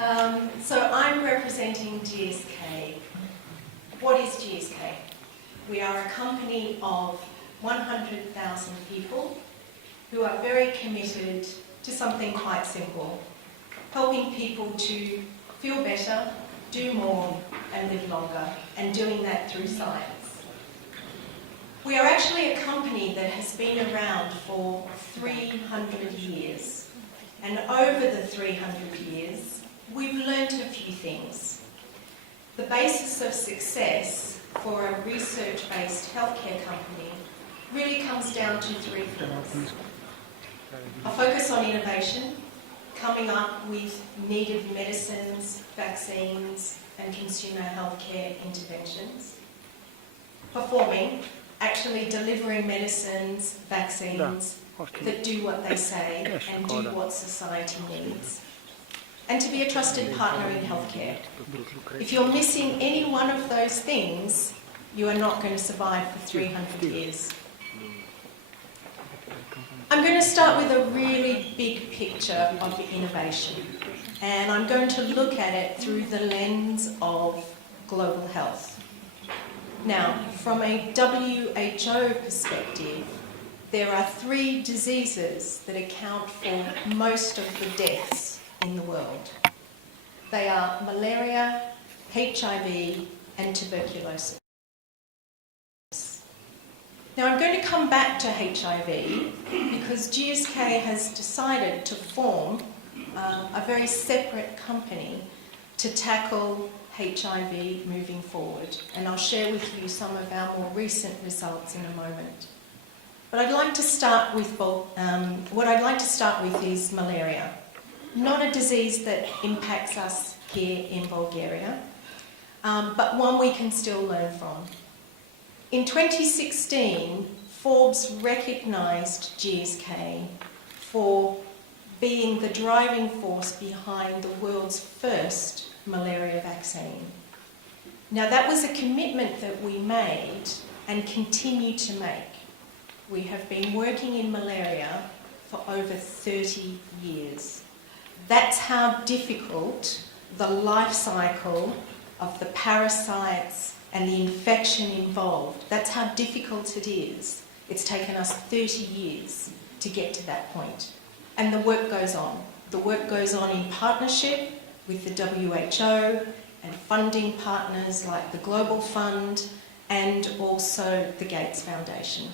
So I'm representing GSK. What is GSK? We are a company of 100,000 people who are very committed to something quite simple, helping people to feel better, do more and live longer, and doing that through science. We are actually a company that has been around for 300 years, and over the 300 years we've learned a few things. The basis of success for a research-based healthcare company really comes down to three things. A focus on innovation, coming up with needed medicines, vaccines and consumer healthcare interventions. Performing, actually delivering medicines, vaccines that do what they say and do what society needs. And to be a trusted partner in healthcare. If you're missing any one of those things, you are not going to survive for 300 years. I'm going to start with a really big picture of innovation, and I'm going to look at it through the lens of global health. Now, from a WHO perspective, there are 3 diseases that account for most of the deaths in the world. They are malaria, HIV and tuberculosis. Now I'm going to come back to HIV because GSK has decided to form a very separate company to tackle HIV moving forward, and I'll share with you some of our more recent results in a moment. But I'd like to start with what I'd like to start with is malaria. Not a disease that impacts us here in Bulgaria, but one we can still learn from. In 2016, Forbes recognised GSK for being the driving force behind the world's first malaria vaccine. Now that was a commitment that we made and continue to make. We have been working in malaria for over 30 years. That's how difficult the life cycle of the parasites and the infection involved, that's how difficult it is. It's taken us 30 years to get to that point. And the work goes on. The work goes on in partnership with the WHO and funding partners like the Global Fund and also the Gates Foundation.